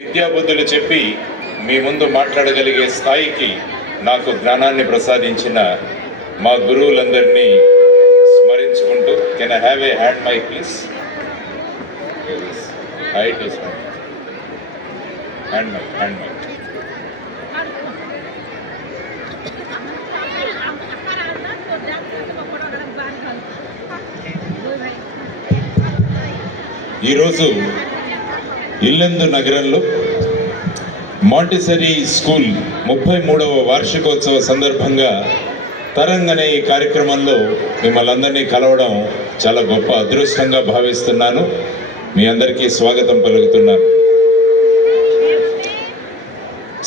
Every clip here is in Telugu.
విద్యాబుద్ధులు చెప్పి మీ ముందు మాట్లాడగలిగే స్థాయికి నాకు జ్ఞానాన్ని ప్రసాదించిన మా గురువులందరినీ స్మరించుకుంటూ can I have a hand mic please? Hand mic. ఈరోజు ఇల్లందు నగరంలో మాంటిసరీ స్కూల్ 33వ వార్షికోత్సవ సందర్భంగా తరంగ్ అనే ఈ కార్యక్రమంలో మిమ్మల్ని అందరినీ కలవడం చాలా గొప్ప అదృష్టంగా భావిస్తున్నాను. మీ అందరికీ స్వాగతం పలుకుతున్నాను.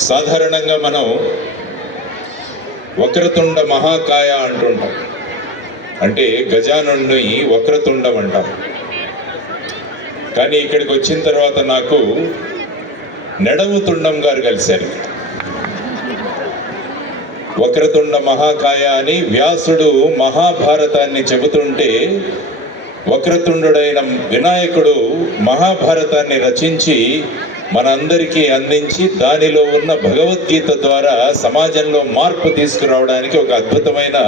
సాధారణంగా మనం వక్రతుండ మహాకాయ అంటుంటాం, అంటే గజానుడిని వక్రతుండం అంటాం. కానీ ఇక్కడికి వచ్చిన తర్వాత నాకు నెడము తుండం గారు కలిశారు. వక్రతుండ మహాకాయ అని వ్యాసుడు మహాభారతాన్ని చెబుతుంటే వక్రతుండుడైన వినాయకుడు మహాభారతాన్ని రచించి మనందరికీ అందించి దానిలో ఉన్న భగవద్గీత ద్వారా సమాజంలో మార్పు తీసుకురావడానికి ఒక అద్భుతమైన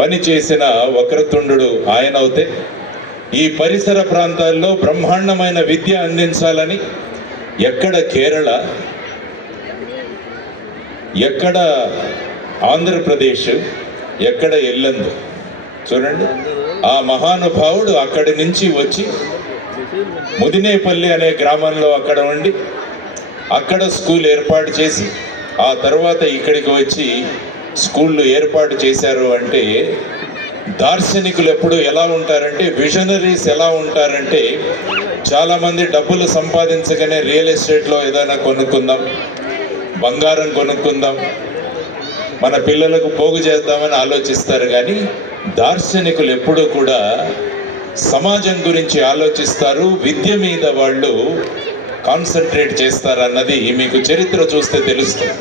పని చేసిన వక్రతుండు ఆయన అవుతే, ఈ పరిసర ప్రాంతాల్లో బ్రహ్మాండమైన విద్య అందించాలని ఎక్కడ కేరళ, ఎక్కడ ఆంధ్రప్రదేశ్, ఎక్కడ ఇల్లందు, చూడండి ఆ మహానుభావుడు అక్కడి నుంచి వచ్చి ముదినేపల్లి అనే గ్రామంలో అక్కడ ఉండి అక్కడ స్కూల్ ఏర్పాటు చేసి ఆ తర్వాత ఇక్కడికి వచ్చి స్కూళ్ళు ఏర్పాటు చేశారు. అంటే దార్శనికులు ఎప్పుడు ఎలా ఉంటారంటే, విజనరీస్ ఎలా ఉంటారంటే, చాలామంది డబ్బులు సంపాదించగానే రియల్ ఎస్టేట్లో ఏదైనా కొనుక్కుందాం, బంగారం కొనుక్కుందాం, మన పిల్లలకు పోగు చేద్దామని ఆలోచిస్తారు. కానీ దార్శనికులు ఎప్పుడూ కూడా సమాజం గురించి ఆలోచిస్తారు, విద్య మీద వాళ్ళు కాన్సన్ట్రేట్ చేస్తారు అన్నది మీకు చరిత్ర చూస్తే తెలుస్తుంది.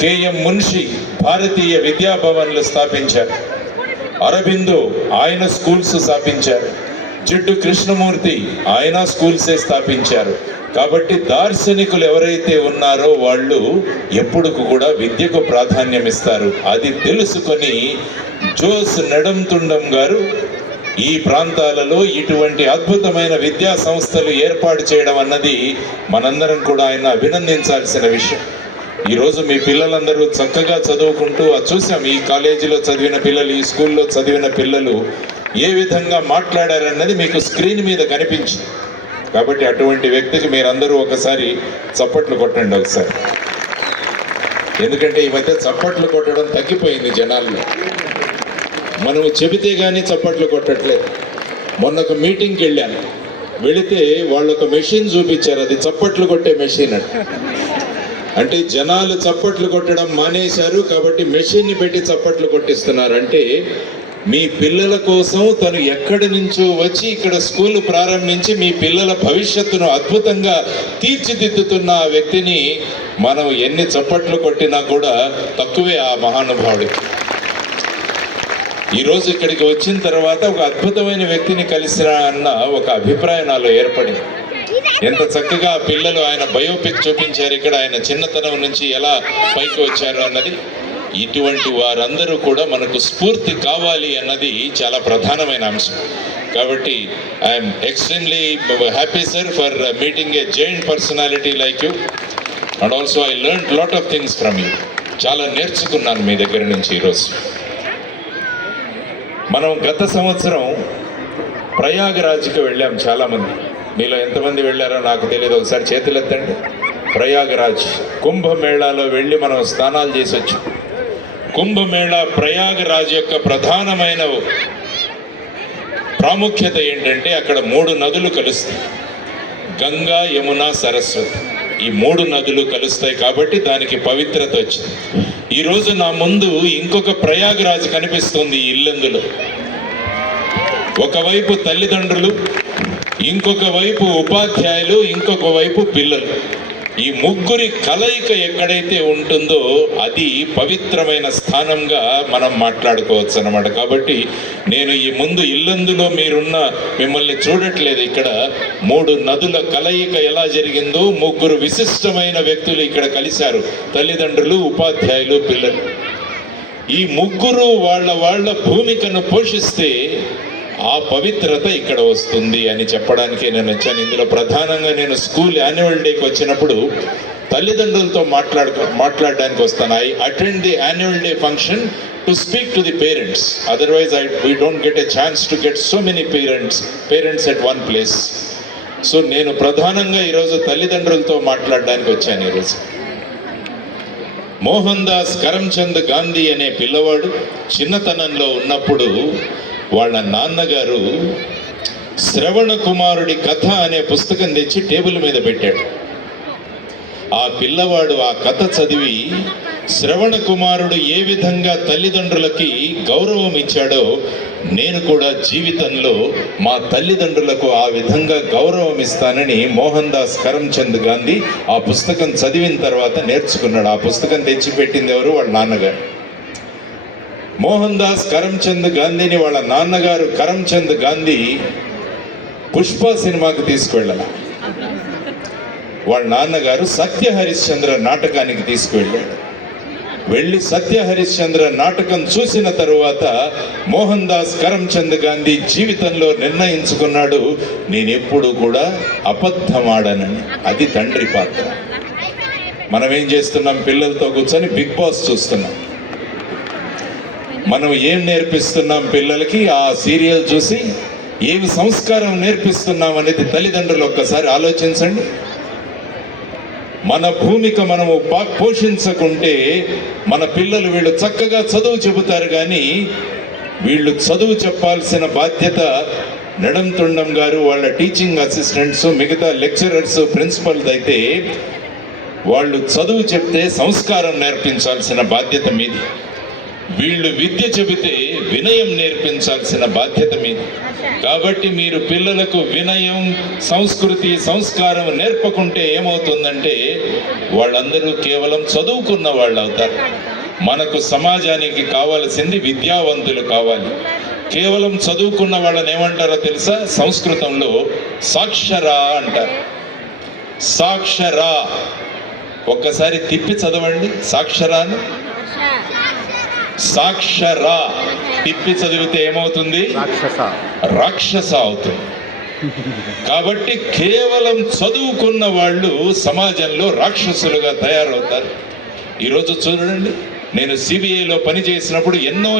కేఎం మున్షి భారతీయ విద్యాభవన్లు స్థాపించారు. అరబిందో ఆయన స్కూల్స్ స్థాపించారు. జిడ్డు కృష్ణమూర్తి ఆయన స్కూల్సే స్థాపించారు. కాబట్టి దార్శనికులు ఎవరైతే ఉన్నారో వాళ్ళు ఎప్పుడు కూడా విద్యకు ప్రాధాన్యం ఇస్తారు. అది తెలుసుకొని జోస్ నెడంతుండం గారు ఈ ప్రాంతాలలో ఇటువంటి అద్భుతమైన విద్యా సంస్థలు ఏర్పాటు చేయడం అన్నది మనందరం కూడా ఆయన అభినందించాల్సిన విషయం. ఈరోజు మీ పిల్లలందరూ చక్కగా చదువుకుంటూ చూసాం, ఈ కాలేజీలో చదివిన పిల్లలు, ఈ స్కూల్లో చదివిన పిల్లలు ఏ విధంగా మాట్లాడారన్నది మీకు స్క్రీన్ మీద కనిపించింది. కాబట్టి అటువంటి వ్యక్తికి మీరందరూ ఒకసారి చప్పట్లు కొట్టండి ఒకసారి. ఎందుకంటే ఈ మధ్య చప్పట్లు కొట్టడం తగ్గిపోయింది జనాల్లో. మనం చెబితే కానీ చప్పట్లు కొట్టట్లేదు. మొన్న ఒక మీటింగ్కి వెళ్ళాను, వెళితే వాళ్ళు ఒక మెషిన్ చూపించారు, అది చప్పట్లు కొట్టే మెషిన్ అంటే జనాలు చప్పట్లు కొట్టడం మానేశారు కాబట్టి మెషిన్ని పెట్టి చప్పట్లు కొట్టిస్తున్నారు. అంటే మీ పిల్లల కోసం తను ఎక్కడి నుంచో వచ్చి ఇక్కడ స్కూల్ ప్రారంభించి మీ పిల్లల భవిష్యత్తును అద్భుతంగా తీర్చిదిద్దుతున్న ఆ వ్యక్తిని మనం ఎన్ని చప్పట్లు కొట్టినా కూడా తక్కువే ఆ మహానుభావుడికి. ఈరోజు ఇక్కడికి వచ్చిన తర్వాత ఒక అద్భుతమైన వ్యక్తిని కలిసినా అన్న ఒక అభిప్రాయం నాలో ఏర్పడింది. ఎంత చక్కగా పిల్లలు ఆయన బయోపిక్ చూపించారు ఇక్కడ, ఆయన చిన్నతనం నుంచి ఎలా పైకి వచ్చారు అన్నది. ఇటువంటి వారందరూ కూడా మనకు స్ఫూర్తి కావాలి అన్నది చాలా ప్రధానమైన అంశం. కాబట్టి I'm extremely happy sir for meeting A giant personality like you, and also I learn lot of things from you. చాలా నేర్చుకున్నాను మీ దగ్గర నుంచి ఈరోజు. మనం గత సంవత్సరం ప్రయాగరాజ్కి వెళ్ళాం. చాలామంది మీలో ఎంతమంది వెళ్ళారో నాకు తెలియదు, ఒకసారి చేతులు ఎత్తండి. ప్రయాగరాజ్ కుంభమేళాలో వెళ్ళి మనం స్నానాలు చేసి వచ్చాం. కుంభమేళా ప్రయాగరాజ్ యొక్క ప్రధానమైన ప్రాముఖ్యత ఏంటంటే అక్కడ 3 నదులు కలుస్తాయి. గంగా, యమున, సరస్వతి. ఈ 3 నదులు కలుస్తాయి కాబట్టి దానికి పవిత్రత వచ్చింది. ఈరోజు నా ముందు ఇంకొక ప్రయాగరాజ్ కనిపిస్తుంది ఈ ఇల్లందులో. ఒకవైపు తల్లిదండ్రులు, ఇంకొక వైపు ఉపాధ్యాయులు, ఇంకొక వైపు పిల్లలు. ఈ ముగ్గురి కలయిక ఎక్కడైతే ఉంటుందో అది పవిత్రమైన స్థానంగా మనం మాట్లాడుకోవచ్చు అన్నమాట. కాబట్టి నేను ఈ ముందు ఇల్లందులో మీరున్న మిమ్మల్ని చూడట్లేదు. ఇక్కడ 3 నదుల కలయిక ఎలా జరిగిందో ముగ్గురు విశిష్టమైన వ్యక్తులు ఇక్కడ కలిశారు, తల్లిదండ్రులు, ఉపాధ్యాయులు, పిల్లలు. ఈ ముగ్గురు వాళ్ళ భూమికను పోషిస్తే ఆ పవిత్రత ఇక్కడ వస్తుంది అని చెప్పడానికి నేను వచ్చాను. ఇందులో ప్రధానంగా నేను స్కూల్ యాన్యువల్ డేకి వచ్చినప్పుడు తల్లిదండ్రులతో మాట్లాడడానికి వస్తాను. I attend the annual day function to speak to the parents. Otherwise we don't get a chance to get so many parents at one place. So నేను ప్రధానంగా ఈరోజు తల్లిదండ్రులతో మాట్లాడడానికి వచ్చాను. ఈరోజు మోహన్ దాస్ కరమ్చంద్ గాంధీ అనే పిల్లవాడు చిన్నతనంలో ఉన్నప్పుడు వాళ్ళ నాన్నగారు శ్రవణ కుమారుడి కథ అనే పుస్తకం తెచ్చి టేబుల్ మీద పెట్టాడు. ఆ పిల్లవాడు ఆ కథ చదివి శ్రవణ కుమారుడు ఏ విధంగా తల్లిదండ్రులకి గౌరవం ఇచ్చాడో నేను కూడా జీవితంలో మా తల్లిదండ్రులకు ఆ విధంగా గౌరవం ఇస్తానని మోహన్ దాస్ కరమ్చంద్ గాంధీ ఆ పుస్తకం చదివిన తర్వాత నేర్చుకున్నాడు. ఆ పుస్తకం తెచ్చిపెట్టింది ఎవరు? వాళ్ళ నాన్నగారు. మోహన్ దాస్ కరమ్చంద్ గాంధీని వాళ్ళ నాన్నగారు కరమ్చంద్ గాంధీ పుష్ప సినిమాకు తీసుకువెళ్ళాలి. వాళ్ళ నాన్నగారు సత్య హరిశ్చంద్ర నాటకానికి తీసుకువెళ్ళాడు. వెళ్ళి సత్య హరిశ్చంద్ర నాటకం చూసిన తరువాత మోహన్ దాస్ కరమ్చంద్ గాంధీ జీవితంలో నిర్ణయించుకున్నాడు, నేనెప్పుడు కూడా అబద్ధమాడనని. అది తండ్రి పాత్ర. మనం ఏం చేస్తున్నాం? పిల్లలతో కూర్చొని బిగ్ బాస్ చూస్తున్నాం. మనం ఏం నేర్పిస్తున్నాం పిల్లలకి? ఆ సీరియల్ చూసి ఏమి సంస్కారం నేర్పిస్తున్నాం అనేది తల్లిదండ్రులు ఒక్కసారి ఆలోచించండి. మన భూమిక మనము పోషించకుంటే మన పిల్లలు వీళ్ళు చక్కగా చదువు చెబుతారు, కానీ వీళ్ళు చదువు చెప్పాల్సిన బాధ్యత నడంతుండం గారు, వాళ్ళ టీచింగ్ అసిస్టెంట్స్, మిగతా లెక్చరర్స్, ప్రిన్సిపల్ అయితే వాళ్ళు చదువు చెప్తే సంస్కారం నేర్పించాల్సిన బాధ్యత మీది. వీళ్ళు విద్య చెబితే వినయం నేర్పించాల్సిన బాధ్యత మీది. కాబట్టి మీరు పిల్లలకు వినయం, సంస్కృతి, సంస్కారం నేర్పకుంటే ఏమవుతుందంటే వాళ్ళందరూ కేవలం చదువుకున్న వాళ్ళు అవుతారు. మనకు సమాజానికి కావాల్సింది విద్యావంతులు కావాలి. కేవలం చదువుకున్న వాళ్ళని ఏమంటారో తెలుసా? సంస్కృతంలో సాక్షరా అంటారు. సాక్షరా ఒక్కసారి తిప్పి చదవండి. సాక్షరాను సాక్షరా తిప్పి చదివితే ఏమవుతుంది? రాక్షస అవుతుంది. కాబట్టి కేవలం చదువుకున్న వాళ్ళు సమాజంలో రాక్షసులుగా తయారవుతారు. ఈరోజు చూడండి, నేను సిబిఐలో పనిచేసినప్పుడు ఎన్నో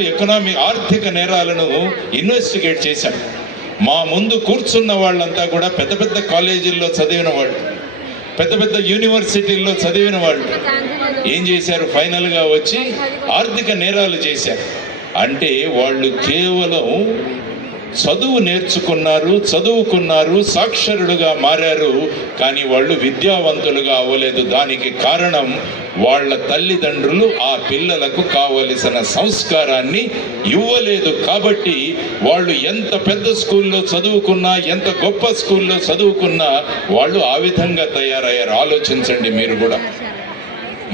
ఆర్థిక నేరాలను ఇన్వెస్టిగేట్ చేశాను. మా ముందు కూర్చున్న వాళ్ళంతా కూడా పెద్ద పెద్ద కాలేజీల్లో చదివిన వాళ్ళు, పెద్ద పెద్ద యూనివర్సిటీల్లో చదివిన వాళ్ళు. ఏం చేశారు? ఫైనల్గా వచ్చి ఆర్థిక నేరాలు చేశారు. అంటే వాళ్ళు కేవలం చదువు నేర్చుకున్నారు, చదువుకున్నారు, సాక్షరులుగా మారారు, కానీ వాళ్ళు విద్యావంతులుగా అవ్వలేదు. దానికి కారణం వాళ్ళ తల్లిదండ్రులు ఆ పిల్లలకు కావలసిన సంస్కారాన్ని ఇవ్వలేదు. కాబట్టి వాళ్ళు ఎంత పెద్ద స్కూల్లో చదువుకున్నా, ఎంత గొప్ప స్కూల్లో చదువుకున్నా వాళ్ళు ఆ విధంగా తయారయ్యారు. ఆలోచించండి మీరు కూడా.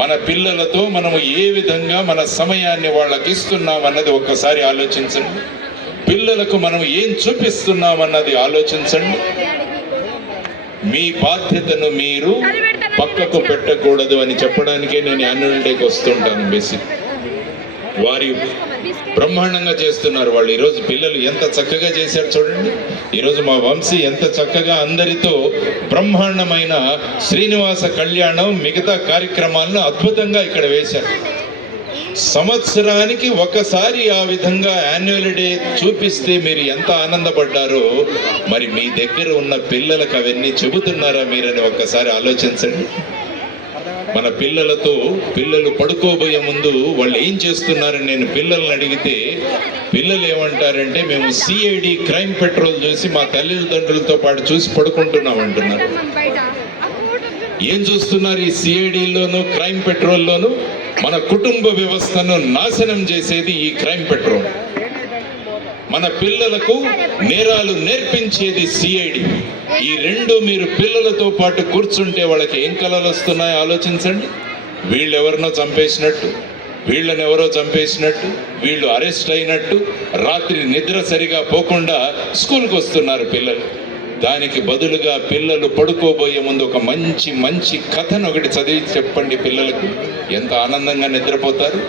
మన పిల్లలతో మనము ఏ విధంగా మన సమయాన్ని వాళ్ళకి ఇస్తున్నామన్నది ఒక్కసారి ఆలోచించండి. పిల్లలకు మనం ఏం చూపిస్తున్నామన్నది ఆలోచించండి. మీ బాధ్యతను మీరు పక్కకు పెట్టకూడదు అని చెప్పడానికే నేను యాన్యువల్ డేకి వస్తుంటాను. బేసిక్ వారి బ్రహ్మాండంగా చేస్తున్నారు వాళ్ళు. ఈరోజు పిల్లలు ఎంత చక్కగా చేశారు చూడండి. ఈరోజు మా వంశీ ఎంత చక్కగా అందరితో బ్రహ్మాండమైన శ్రీనివాస కళ్యాణం, మిగతా కార్యక్రమాలను అద్భుతంగా ఇక్కడ వేశారు. సంవత్సరానికి ఒకసారి ఆ విధంగా యాన్యువల్ డే చూపిస్తే మీరు ఎంత ఆనందపడ్డారో, మరి మీ దగ్గర ఉన్న పిల్లలకు అవన్నీ చెబుతున్నారా మీరని ఒక్కసారి ఆలోచించండి. మన పిల్లలతో పిల్లలు పడుకోబోయే ముందు వాళ్ళు ఏం చేస్తున్నారని నేను పిల్లల్ని అడిగితే పిల్లలు ఏమంటారంటే, మేము సిఐడి క్రైమ్ పెట్రోల్ చూసి మా తల్లిదండ్రులతో పాటు చూసి పడుకుంటున్నాం అంటున్నారు. ఏం చూస్తున్నారు? ఈ సిఐడిలోను క్రైమ్ పెట్రోల్లోను మన కుటుంబ వ్యవస్థను నాశనం చేసేది ఈ క్రైమ్ పెట్రోల్. మన పిల్లలకు నేరాలు నేర్పించేది సిఐడి. ఈ రెండు మీరు పిల్లలతో పాటు కూర్చుంటే వాళ్ళకి ఏం కలలు వస్తున్నాయో ఆలోచించండి. వీళ్ళెవరినో చంపేసినట్టు, వీళ్ళని ఎవరో చంపేసినట్టు, వీళ్ళు అరెస్ట్ అయినట్టు, రాత్రి నిద్ర సరిగా పోకుండా స్కూల్కి వస్తున్నారు పిల్లలు. దానికి బదులుగా పిల్లలు పడుకోబోయే ముందు ఒక మంచి మంచి కథను ఒకటి చదివి చెప్పండి పిల్లలకు. ఎంత ఆనందంగా నిద్రపోతారు,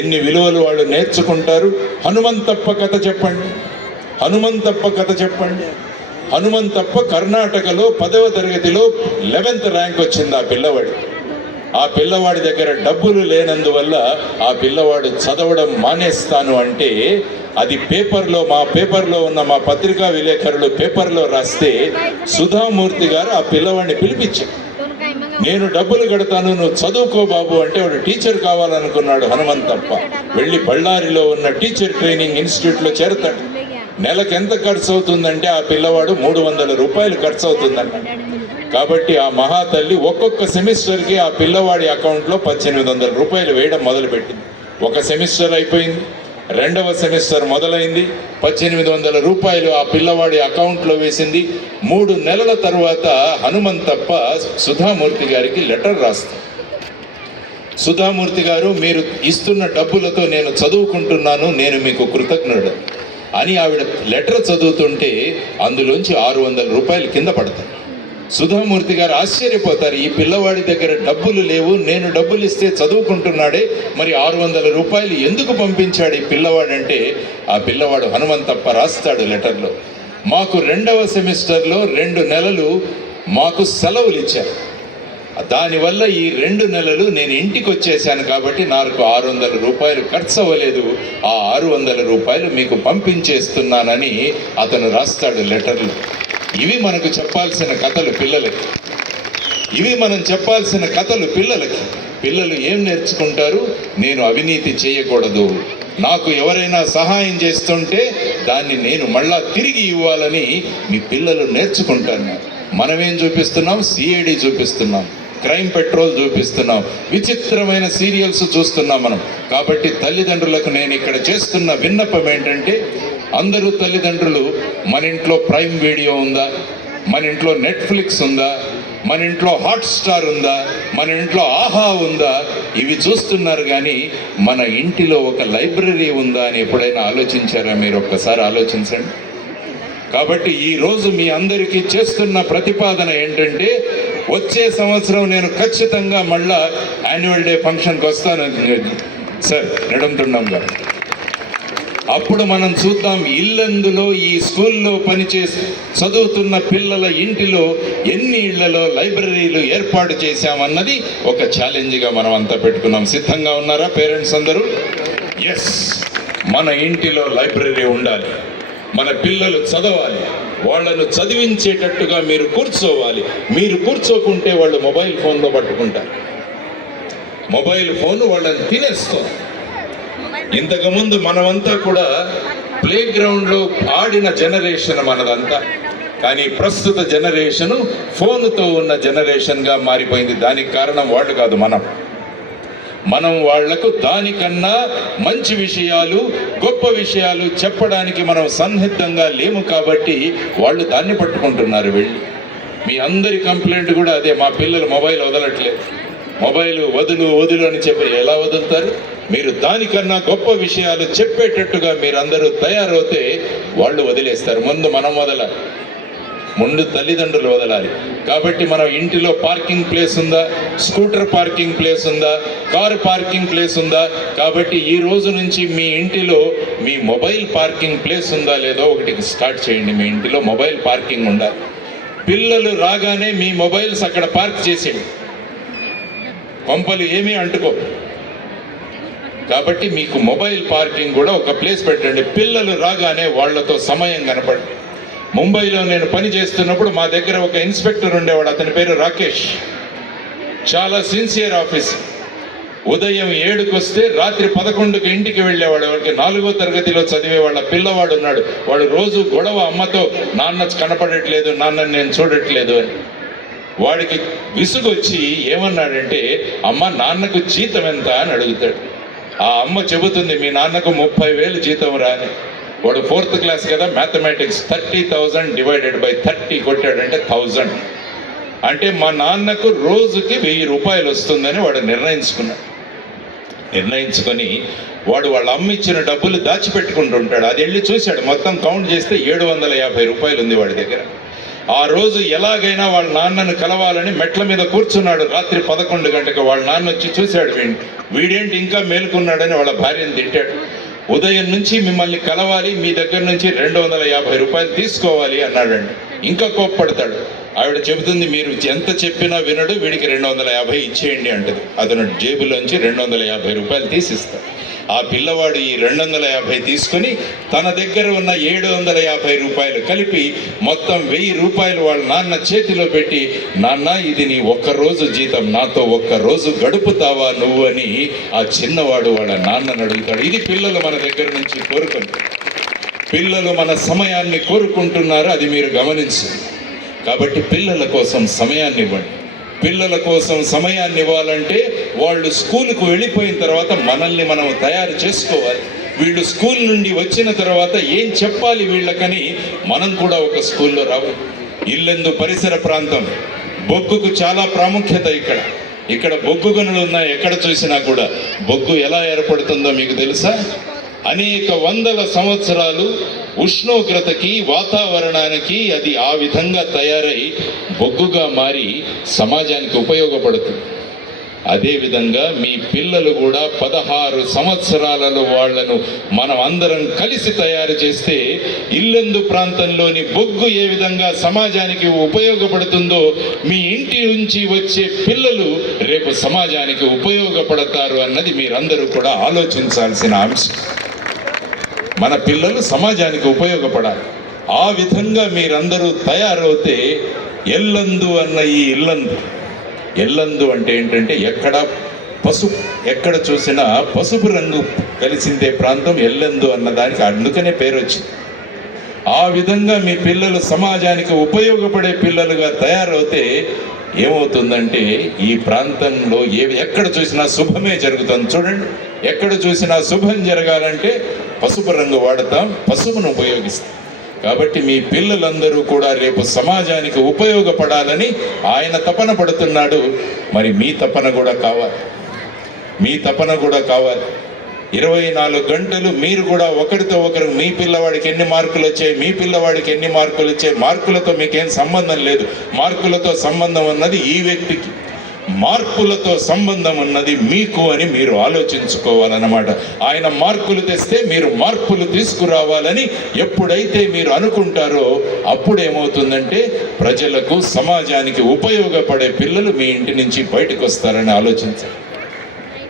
ఎన్ని విలువలు వాళ్ళు నేర్చుకుంటారు. హనుమంతప్ప కథ చెప్పండి, హనుమంతప్ప కథ చెప్పండి. హనుమంతప్ప కర్ణాటకలో 10వ తరగతిలో 11th ర్యాంక్ వచ్చింది ఆ పిల్లవాడి. ఆ పిల్లవాడి దగ్గర డబ్బులు లేనందువల్ల ఆ పిల్లవాడు చదవడం మానేస్తాను అంటే అది పేపర్లో, మా పేపర్లో ఉన్న మా పత్రికా విలేకరులు పేపర్లో రాస్తే సుధామూర్తి గారు ఆ పిల్లవాడిని పిలిపించారు. నేను డబ్బులు కడతాను, నువ్వు చదువుకో బాబు అంటే వాడు టీచర్ కావాలనుకున్నాడు హనుమంతప్ప. వెళ్ళి బళ్ళారిలో ఉన్న టీచర్ ట్రైనింగ్ ఇన్స్టిట్యూట్లో చేరతాడు. నెలకు ఎంత ఖర్చు అవుతుందంటే ఆ పిల్లవాడు 300 రూపాయలు ఖర్చు అవుతుందన్న. కాబట్టి ఆ మహాతల్లి ఒక్కొక్క సెమిస్టర్కి ఆ పిల్లవాడి అకౌంట్లో 1800 రూపాయలు వేయడం మొదలుపెట్టింది. ఒక సెమిస్టర్ అయిపోయింది, 2వ సెమిస్టర్ మొదలైంది, 1800 రూపాయలు ఆ పిల్లవాడి అకౌంట్లో వేసింది. 3 నెలల తరువాత హనుమంతప్ప సుధామూర్తి గారికి లెటర్ రాస్తాడు. సుధామూర్తి గారు, మీరు ఇస్తున్న డబ్బులతో నేను చదువుకుంటున్నాను, నేను మీకు కృతజ్ఞుడు అని ఆవిడ లెటర్ చదువుతుంటే అందులోంచి 600 రూపాయలు కింద పడతాయి. సుధామూర్తి గారు ఆశ్చర్యపోతారు, ఈ పిల్లవాడి దగ్గర డబ్బులు లేవు, నేను డబ్బులు ఇస్తే చదువుకుంటున్నాడే, మరి 600 రూపాయలు ఎందుకు పంపించాడు ఈ పిల్లవాడంటే ఆ పిల్లవాడు హనుమంతప్ప రాస్తాడు లెటర్లో, మాకు 2వ సెమిస్టర్లో 2 నెలలు మాకు సెలవులు ఇచ్చారు, దానివల్ల ఈ 2 నెలలు నేను ఇంటికి వచ్చేసాను కాబట్టి నాకు 600 రూపాయలు ఖర్చు అవ్వలేదు, ఆ 600 రూపాయలు మీకు పంపించేస్తున్నానని అతను రాస్తాడు లెటర్లు. ఇవి మనకు చెప్పాల్సిన కథలు పిల్లలకి, ఇవి మనం చెప్పాల్సిన కథలు పిల్లలకి. పిల్లలు ఏం నేర్చుకుంటారు? నేను అవినీతి చేయకూడదు, నాకు ఎవరైనా సహాయం చేస్తుంటే దాన్ని నేను మళ్ళా తిరిగి ఇవ్వాలని మీ పిల్లలు నేర్చుకుంటారు. మనమేం చూపిస్తున్నాం? సిఐడి చూపిస్తున్నాం, క్రైమ్ పెట్రోల్ చూపిస్తున్నాం, విచిత్రమైన సీరియల్స్ చూస్తున్నాం మనం. కాబట్టి తల్లిదండ్రులకు నేను ఇక్కడ చేస్తున్న విన్నపం ఏంటంటే, అందరూ తల్లిదండ్రులు మన ఇంట్లో ప్రైమ్ వీడియో ఉందా, మన ఇంట్లో నెట్ఫ్లిక్స్ ఉందా, మన ఇంట్లో హాట్స్టార్ ఉందా, మన ఇంట్లో ఆహా ఉందా, ఇవి చూస్తున్నారు కానీ మన ఇంటిలో ఒక లైబ్రరీ ఉందా అని ఎప్పుడైనా ఆలోచించారా? మీరు ఒక్కసారి ఆలోచించండి. కాబట్టి ఈరోజు మీ అందరికీ చేస్తున్న ప్రతిపాదన ఏంటంటే, వచ్చే సంవత్సరం నేను ఖచ్చితంగా మళ్ళా యాన్యువల్ డే ఫంక్షన్కి వస్తాను సార్ నెడుంతున్నాం గారు. అప్పుడు మనం చూద్దాం ఇల్లందులో ఈ స్కూల్లో పనిచేసి చదువుతున్న పిల్లల ఇంటిలో ఎన్ని ఇళ్లలో లైబ్రరీలు ఏర్పాటు చేశామన్నది ఒక ఛాలెంజ్గా మనం అంతా పెట్టుకున్నాం. సిద్ధంగా ఉన్నారా పేరెంట్స్ అందరూ? ఎస్, మన ఇంటిలో లైబ్రరీ ఉండాలి, మన పిల్లలు చదవాలి, వాళ్ళను చదివించేటట్టుగా మీరు కూర్చోవాలి. మీరు కూర్చోకుంటే వాళ్ళు మొబైల్ ఫోన్లో పట్టుకుంటారు, మొబైల్ ఫోన్ వాళ్ళని తినేస్తారు. ఇంతకుముందు మనమంతా కూడా ప్లే గ్రౌండ్లో ఆడిన జనరేషన్ మనదంతా, కానీ ప్రస్తుత జనరేషను ఫోన్తో ఉన్న జనరేషన్గా మారిపోయింది. దానికి కారణం వాళ్ళు కాదు, మనం వాళ్లకు దానికన్నా మంచి విషయాలు, గొప్ప విషయాలు చెప్పడానికి మనం సన్నిహితంగా లేము కాబట్టి వాళ్ళు దాన్ని పట్టుకుంటున్నారు. వెళ్ళి మీ అందరి కంప్లైంట్ కూడా అదే, మా పిల్లలు మొబైల్ వదలట్లేదు, మొబైల్ వదులు అని చెప్పి. ఎలా వదులుతారు? మీరు దానికన్నా గొప్ప విషయాలు చెప్పేటట్టుగా మీరందరూ తయారవుతే వాళ్ళు వదిలేస్తారు. ముందు తల్లిదండ్రులు వదలాలి. కాబట్టి మనం ఇంటిలో పార్కింగ్ ప్లేస్ ఉందా, స్కూటర్ పార్కింగ్ ప్లేస్ ఉందా, కారు పార్కింగ్ ప్లేస్ ఉందా? కాబట్టి ఈ రోజు నుంచి మీ ఇంటిలో మీ మొబైల్ పార్కింగ్ ప్లేస్ ఉందా లేదో ఒకటి స్టార్ట్ చేయండి. మీ ఇంటిలో మొబైల్ పార్కింగ్ ఉండాలి. పిల్లలు రాగానే మీ మొబైల్స్ అక్కడ పార్క్ చేసేయండి, పంపలు ఏమీ అంటుకో. కాబట్టి మీకు మొబైల్ పార్కింగ్ కూడా ఒక ప్లేస్ పెట్టండి. పిల్లలు రాగానే వాళ్లతో సమయం కనపడి. ముంబైలో నేను పని చేస్తున్నప్పుడు మా దగ్గర ఒక ఇన్స్పెక్టర్ ఉండేవాడు, అతని పేరు రాకేష్. చాలా సిన్సియర్ ఆఫీసర్. ఉదయం 7కి వస్తే రాత్రి 11కి ఇంటికి వెళ్ళేవాడు. వాడికి 4వ తరగతిలో చదివే వాళ్ళ పిల్లవాడు ఉన్నాడు. వాడు రోజు గొడవ అమ్మతో, నాన్న కనపడట్లేదు, నాన్నని నేను చూడట్లేదు అని. వాడికి విసుగొచ్చి ఏమన్నాడంటే, అమ్మ నాన్నకు జీతం ఎంత అని అడుగుతాడు. ఆ అమ్మ చెబుతుంది, మీ నాన్నకు 30,000 జీతం రాని. వాడు 4th క్లాస్ కదా, మ్యాథమెటిక్స్ 30,000 డివైడెడ్ బై 30 కొట్టాడంటే 1000. అంటే మా నాన్నకు రోజుకి 1000 రూపాయలు వస్తుందని వాడు నిర్ణయించుకొని వాడు వాళ్ళ అమ్మ ఇచ్చిన డబ్బులు దాచిపెట్టుకుంటుంటాడు. అది వెళ్ళి చూశాడు, మొత్తం కౌంట్ చేస్తే 750 రూపాయలు ఉంది వాడి దగ్గర. ఆ రోజు ఎలాగైనా వాళ్ళ నాన్నను కలవాలని మెట్ల మీద కూర్చున్నాడు. రాత్రి 11 గంటలకు వాళ్ళ నాన్న వచ్చి చూశాడు, వీడేంటి ఇంకా మేలుకున్నాడని వాళ్ళ భార్యను తిట్టాడు. ఉదయం నుంచి మిమ్మల్ని కలవాలి, మీ దగ్గర నుంచి 250 రూపాయలు తీసుకోవాలి అన్నాడండి. ఇంకా కోప్పడతాడు. ఆవిడ చెబుతుంది, మీరు ఎంత చెప్పినా వినడు, వీడికి 250 ఇచ్చేయండి అంటది. అతను జేబులోంచి 250 రూపాయలు తీసిస్తాడు. ఆ పిల్లవాడు ఈ 250 తీసుకుని తన దగ్గర ఉన్న 750 రూపాయలు కలిపి మొత్తం 1000 రూపాయలు వాళ్ళ నాన్న చేతిలో పెట్టి, నాన్న ఇది నీ ఒక్కరోజు జీతం, నాతో ఒక్కరోజు గడుపుతావా నువ్వు అని ఆ చిన్నవాడు వాళ్ళ నాన్నను అడుగుతాడు. ఇది పిల్లలు మన దగ్గర నుంచి కోరుకుంటారు. పిల్లలు మన సమయాన్ని కోరుకుంటున్నారు, అది మీరు గమనించండి. కాబట్టి పిల్లల కోసం సమయాన్ని ఇవ్వండి. పిల్లల కోసం సమయాన్ని ఇవ్వాలంటే వాళ్ళు స్కూలుకు వెళ్ళిపోయిన తర్వాత మనల్ని మనం తయారు చేసుకోవాలి. వీళ్ళు స్కూల్ నుండి వచ్చిన తర్వాత ఏం చెప్పాలి వీళ్ళకని మనం కూడా ఒక స్కూల్లో రావాలి. ఇల్లెందు పరిసర ప్రాంతం బొగ్గుకు చాలా ప్రాముఖ్యత. ఇక్కడ బొగ్గు గనులు ఉన్నాయి. ఎక్కడ చూసినా కూడా బొగ్గు ఎలా ఏర్పడుతుందో మీకు తెలుసా? అనేక వందల సంవత్సరాలు ఉష్ణోగ్రతకి, వాతావరణానికి అది ఆ విధంగా తయారై బొగ్గుగా మారి సమాజానికి ఉపయోగపడుతుంది. అదేవిధంగా మీ పిల్లలు కూడా 16 సంవత్సరాలలో వాళ్లను మనం అందరం కలిసి తయారు చేస్తే ఇల్లెందు ప్రాంతంలోని బొగ్గు ఏ విధంగా సమాజానికి ఉపయోగపడుతుందో మీ ఇంటి నుంచి వచ్చే పిల్లలు రేపు సమాజానికి ఉపయోగపడతారు అన్నది మీరందరూ కూడా ఆలోచించాల్సిన అంశం. మన పిల్లలు సమాజానికి ఉపయోగపడాలి. ఆ విధంగా మీరందరూ తయారవుతే ఎల్లందు అన్న ఈ ఎల్లందు అంటే ఏంటంటే ఎక్కడ చూసినా పసుపు రంగు కలిసిందే ప్రాంతం ఎల్లందు అన్న దానికి అందుకనే పేరు వచ్చింది. ఆ విధంగా మీ పిల్లలు సమాజానికి ఉపయోగపడే పిల్లలుగా తయారవుతే ఏమవుతుందంటే ఈ ప్రాంతంలో ఎక్కడ చూసినా శుభమే జరుగుతుంది. చూడండి, ఎక్కడ చూసినా శుభం జరగాలంటే పసుపు రంగు వాడతాం, పసుపును ఉపయోగిస్తాం. కాబట్టి మీ పిల్లలందరూ కూడా రేపు సమాజానికి ఉపయోగపడాలని ఆయన తపన పడుతున్నాడు. మరి మీ తపన కూడా కావాలి. 24 గంటలు మీరు కూడా ఒకరితో ఒకరు, మీ పిల్లవాడికి ఎన్ని మార్కులు వచ్చాయి, మీ పిల్లవాడికి ఎన్ని మార్కులు వచ్చాయి, మార్కులతో మీకేం సంబంధం లేదు. మార్కులతో సంబంధం ఉన్నది ఈ వ్యక్తికి, మార్పులతో సంబంధం ఉన్నది మీకు అని మీరు ఆలోచించుకోవాలన్నమాట. ఆయన మార్కులు తెస్తే మీరు మార్పులు తీసుకురావాలని ఎప్పుడైతే మీరు అనుకుంటారో అప్పుడు ఏమవుతుందంటే ప్రజలకు, సమాజానికి ఉపయోగపడే పిల్లలు మీ ఇంటి నుంచి బయటకు వస్తారని ఆలోచించండి.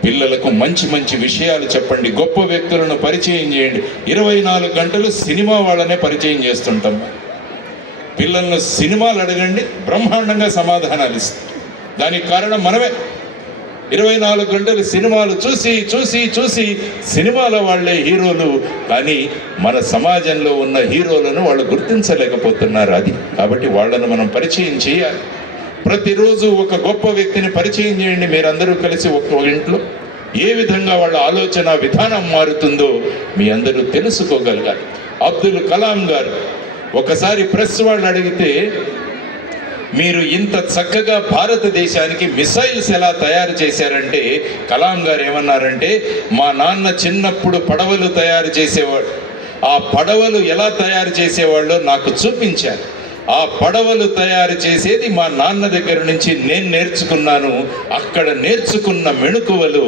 పిల్లలకు మంచి మంచి విషయాలు చెప్పండి, గొప్ప వ్యక్తులను పరిచయం చేయండి. 24 గంటలు సినిమా వాళ్ళనే పరిచయం చేస్తుంటాం. పిల్లలను సినిమాలు అడగండి, బ్రహ్మాండంగా సమాధానాలు ఇస్తాం. దానికి కారణం మనమే. 24 గంటలు సినిమాలు చూసి సినిమాల వాళ్ళే హీరోలు, కానీ మన సమాజంలో ఉన్న హీరోలను వాళ్ళు గుర్తించలేకపోతున్నారు. అది కాబట్టి వాళ్ళను మనం పరిచయం చేయాలి. ప్రతిరోజు ఒక గొప్ప వ్యక్తిని పరిచయం చేయండి. మీరందరూ కలిసి ఒక ఇంట్లో ఏ విధంగా వాళ్ళ ఆలోచన విధానం మారుతుందో మీ అందరూ తెలుసుకోగలగాలి. అబ్దుల్ కలాం గారు ఒకసారి ప్రెస్ వాళ్ళు అడిగితే, మీరు ఇంత చక్కగా భారతదేశానికి మిసైల్స్ ఎలా తయారు చేశారంటే, కలాం గారు ఏమన్నారంటే, మా నాన్న చిన్నప్పుడు పడవలు తయారు చేసేవాడు. ఆ పడవలు ఎలా తయారు చేసేవాళ్ళో నాకు చూపించారు. ఆ పడవలు తయారు చేసేది మా నాన్న దగ్గర నుంచి నేను నేర్చుకున్నాను. అక్కడ నేర్చుకున్న మెళకువలు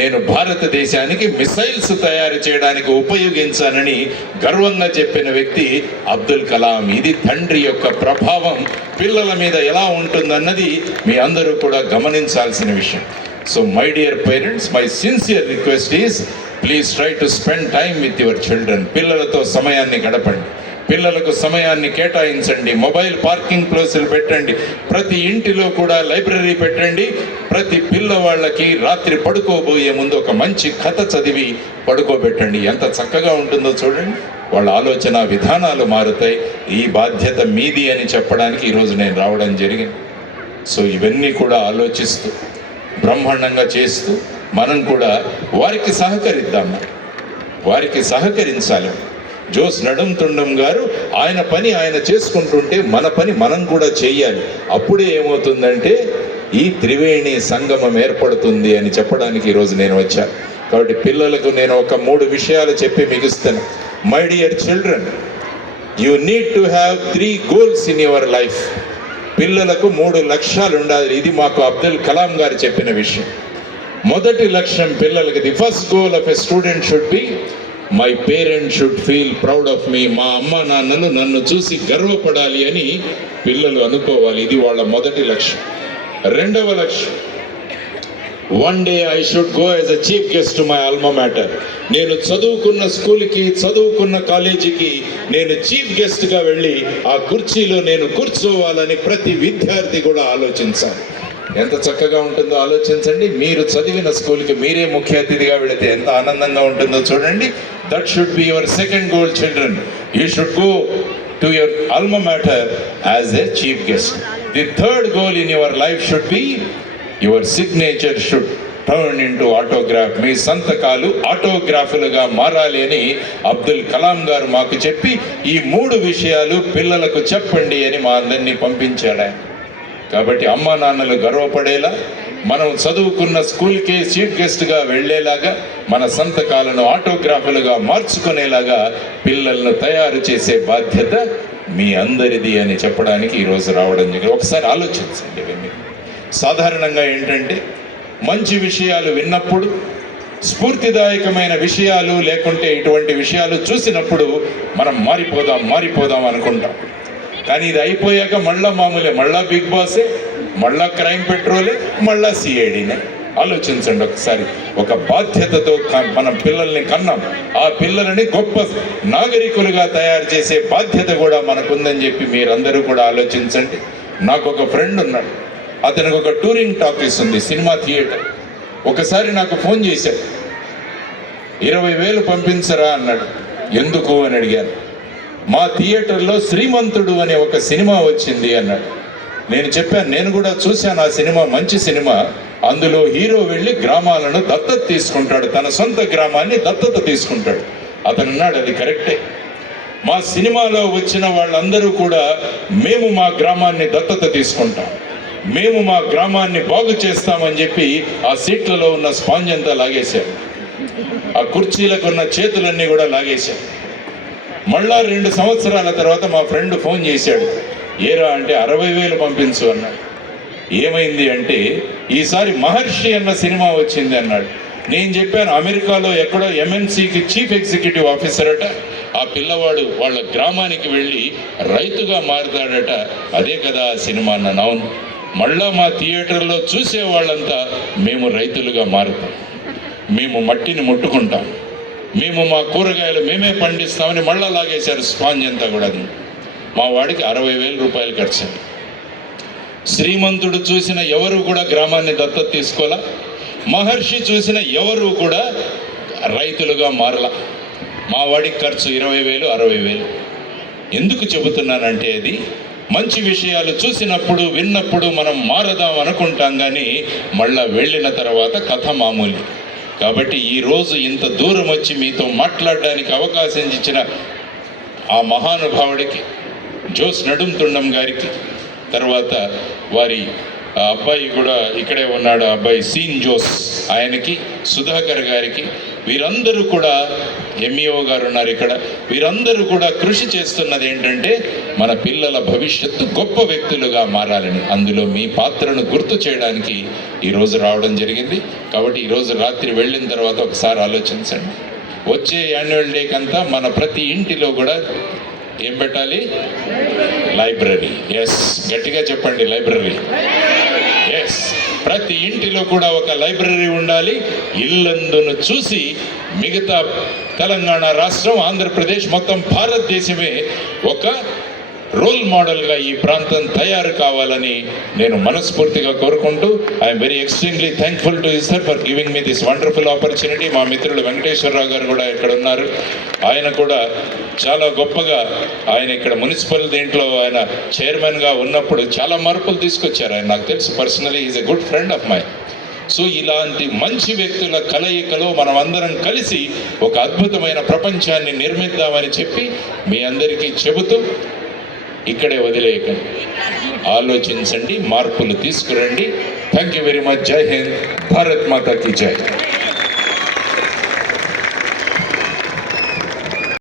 నేను భారతదేశానికి మిసైల్స్ తయారు చేయడానికి ఉపయోగించానని గర్వంగా చెప్పిన వ్యక్తి అబ్దుల్ కలాం. ఇది తండ్రి యొక్క ప్రభావం పిల్లల మీద ఎలా ఉంటుందన్నది మీ అందరూ కూడా గమనించాల్సిన విషయం. So my dear parents, my sincere request is, please try to spend time with your children. పిల్లలతో సమయాన్ని గడపండి, పిల్లలకు సమయాన్ని కేటాయించండి. మొబైల్ పార్కింగ్ ప్లేసులు పెట్టండి, ప్రతి ఇంటిలో కూడా లైబ్రరీ పెట్టండి. ప్రతి పిల్లవాళ్ళకి రాత్రి పడుకోబోయే ముందు ఒక మంచి కథ చదివి పడుకోబెట్టండి. ఎంత చక్కగా ఉంటుందో చూడండి. వాళ్ళ ఆలోచన విధానాలు మారుతాయి. ఈ బాధ్యత మీది అని చెప్పడానికి ఈరోజు నేను రావడం జరిగింది. సో ఇవన్నీ కూడా ఆలోచిస్తూ, బ్రహ్మాండంగా చేస్తూ మనం కూడా వారికి సహకరిద్దాము, వారికి సహకరించాలి. జోస్ నడుంతుండం గారు ఆయన పని ఆయన చేసుకుంటుంటే మన పని మనం కూడా చెయ్యాలి. అప్పుడే ఏమవుతుందంటే ఈ త్రివేణి సంగమం ఏర్పడుతుంది అని చెప్పడానికి ఈరోజు నేను వచ్చాను. కాబట్టి పిల్లలకు నేను ఒక 3 విషయాలు చెప్పి మిగుస్తాను. My dear children, you need to have 3 goals in your life. పిల్లలకు 3 లక్ష్యాలు ఉండాలి. ఇది మాకు అబ్దుల్ కలాం గారు చెప్పిన విషయం. మొదటి లక్ష్యం పిల్లలకి, the first goal of a student should be my parents should feel proud of me. మా అమ్మ నాన్నలు నన్ను చూసి గర్వపడాలి అని పిల్లలు అనుకోవాలి. ఇది వాళ్ళ మొదటి లక్ష్యం. రెండవ లక్ష్యం, one day I should go as a chief guest to my alma mater. నేను చదువుకున్న స్కూల్కి, చదువుకున్న కాలేజీకి నేను చీఫ్ గెస్ట్గా వెళ్ళి ఆ కుర్చీలో నేను కూర్చోవాలని ప్రతి విద్యార్థి కూడా ఆలోచించాలి. ఎంత చక్కగా ఉంటుందో ఆలోచించండి. మీరు చదివిన స్కూల్కి మీరే ముఖ్య అతిథిగా వెళితే ఎంత ఆనందంగా ఉంటుందో చూడండి. That should be your second goal children. You should go to your alma mater as a chief guest. The third goal in your life should be your signature should turn into autograph. మీ సంతకాలు ఆటోగ్రాఫ్లుగా మారాలి అని అబ్దుల్ కలాం గారు మాకు చెప్పి ఈ 3 విషయాలు పిల్లలకు చెప్పండి అని మా అందరినీ పంపించాడు ఆయన. కాబట్టి అమ్మా నాన్నలు గర్వపడేలా, మనం చదువుకున్న స్కూల్కే చీఫ్ గెస్ట్గా వెళ్ళేలాగా, మన సంతకాలను ఆటోగ్రాఫ్లుగా మార్చుకునేలాగా పిల్లలను తయారు చేసే బాధ్యత మీ అందరిది అని చెప్పడానికి ఈరోజు రావడం జరిగింది. ఒకసారి ఆలోచించండి. ఇవన్నీ సాధారణంగా ఏంటంటే మంచి విషయాలు విన్నప్పుడు, స్ఫూర్తిదాయకమైన విషయాలు లేకుంటే ఇటువంటి విషయాలు చూసినప్పుడు మనం మారిపోదాం అనుకుంటాం. కానీ ఇది అయిపోయాక మళ్ళా మామూలే, మళ్ళా బిగ్ బాసే, మళ్ళా క్రైమ్ పెట్రోలే, మళ్ళా సిఐడినే. ఆలోచించండి ఒకసారి. ఒక బాధ్యతతో మనం పిల్లల్ని కన్నాం. ఆ పిల్లలని గొప్ప నాగరికులుగా తయారు చేసే బాధ్యత కూడా మనకుందని చెప్పి మీరందరూ కూడా ఆలోచించండి. నాకు ఒక ఫ్రెండ్ ఉన్నాడు. అతనికి ఒక టూరింగ్ టాకీస్ ఉంది, సినిమా థియేటర్. ఒకసారి నాకు ఫోన్ చేశాడు. 20,000 పంపించరా అన్నాడు. ఎందుకు అని అడిగాను. మా థియేటర్లో శ్రీమంతుడు అనే ఒక సినిమా వచ్చింది అన్నాడు. నేను చెప్పాను, నేను కూడా చూశాను ఆ సినిమా, మంచి సినిమా. అందులో హీరో వెళ్ళి గ్రామాలను దత్తత తీసుకుంటాడు, తన సొంత గ్రామాన్ని దత్తత తీసుకుంటాడు. అతను అన్నాడు, అది కరెక్టే. మా సినిమాలో వచ్చిన వాళ్ళందరూ కూడా మేము మా గ్రామాన్ని దత్తత తీసుకుంటాం, మేము మా గ్రామాన్ని బాగు చేస్తామని చెప్పి ఆ సీట్లలో ఉన్న స్పాంజ్ అంతా లాగేశారు, ఆ కుర్చీలకు ఉన్న చేతులన్నీ కూడా లాగేశారు. మళ్ళా 2 సంవత్సరాల తర్వాత మా ఫ్రెండ్ ఫోన్ చేశాడు. ఏరా అంటే 60,000 పంపించు అన్నాడు. ఏమైంది అంటే ఈసారి మహర్షి అన్న సినిమా వచ్చింది అన్నాడు. నేను చెప్పాను, అమెరికాలో ఎక్కడో ఎంఎన్సీకి చీఫ్ ఎగ్జిక్యూటివ్ ఆఫీసర్ అట. ఆ పిల్లవాడు వాళ్ళ గ్రామానికి వెళ్ళి రైతుగా మారుతాడట. అదే కదా ఆ సినిమా అన్నాను. అవును. మళ్ళా మా థియేటర్లో చూసే వాళ్ళంతా మేము రైతులుగా మారుతాం, మేము మట్టిని ముట్టుకుంటాం, మేము మా కూరగాయలు మేమే పండిస్తామని మళ్ళా లాగేశారు స్పాంజ్ అంతా కూడా. మా వాడికి 60,000 రూపాయలు ఖర్చు. శ్రీమంతుడు చూసిన ఎవరు కూడా గ్రామాన్ని దత్తత తీసుకోవాలా, మహర్షి చూసిన ఎవరు కూడా రైతులుగా మారలా. మా వాడికి ఖర్చు 20,000, 60,000. ఎందుకు చెబుతున్నానంటే అది మంచి విషయాలు చూసినప్పుడు, విన్నప్పుడు మనం మారదాం అనుకుంటాం, కానీ మళ్ళా వెళ్ళిన తర్వాత కథ మామూలు. కాబట్టి ఈరోజు ఇంత దూరం వచ్చి మీతో మాట్లాడడానికి అవకాశం ఇచ్చిన ఆ మహానుభావుడికి, జోస్ నడుంతుండం గారికి, తర్వాత వారి అబ్బాయి కూడా ఇక్కడే ఉన్నాడు, అబ్బాయి సీన్ జోస్, ఆయనకి, సుధాకర్ గారికి, వీరందరూ కూడా, ఎంఈఓ గారు ఉన్నారు ఇక్కడ, వీరందరూ కూడా కృషి చేస్తున్నది ఏంటంటే మన పిల్లల భవిష్యత్తు గొప్ప వ్యక్తులుగా మారాలని. అందులో మీ పాత్రను గుర్తు చేయడానికి ఈరోజు రావడం జరిగింది. కాబట్టి ఈరోజు రాత్రి వెళ్ళిన తర్వాత ఒకసారి ఆలోచించండి. వచ్చే యాన్యువల్ డేకి అంతా మన ప్రతి ఇంటిలో కూడా ఏం పెట్టాలి? లైబ్రరీ. ఎస్, గట్టిగా చెప్పండి, లైబ్రరీ. ఎస్, ప్రతి ఇంటిలో కూడా ఒక లైబ్రరీ ఉండాలి. ఇల్లందును చూసి మిగతా తెలంగాణ రాష్ట్రం, ఆంధ్రప్రదేశ్, మొత్తం భారతదేశమే ఒక రోల్ మోడల్గా ఈ ప్రాంతం తయారు కావాలని నేను మనస్ఫూర్తిగా కోరుకుంటూ, I'm very extremely thankful to you sir for giving me this wonderful opportunity. మా మిత్రులు వెంకటేశ్వరరావు గారు కూడా ఇక్కడ ఉన్నారు. ఆయన కూడా చాలా గొప్పగా, ఆయన ఇక్కడ మున్సిపల్ దీంట్లో ఆయన చైర్మన్గా ఉన్నప్పుడు చాలా మార్పులు తీసుకొచ్చారు. ఆయన నాకు తెలుసు personally, is a good friend of my. So ఇలాంటి మంచి వ్యక్తుల కలయికలో మనం అందరం కలిసి ఒక అద్భుతమైన ప్రపంచాన్ని నిర్మిద్దామని చెప్పి మీ అందరికీ చెబుతూ ఇక్కడే వదిలేయకండి, ఆలోచించండి, మార్పులు తీసుకురండి. Thank you very much. జై హింద్. భారత్ మాతా కీ జై.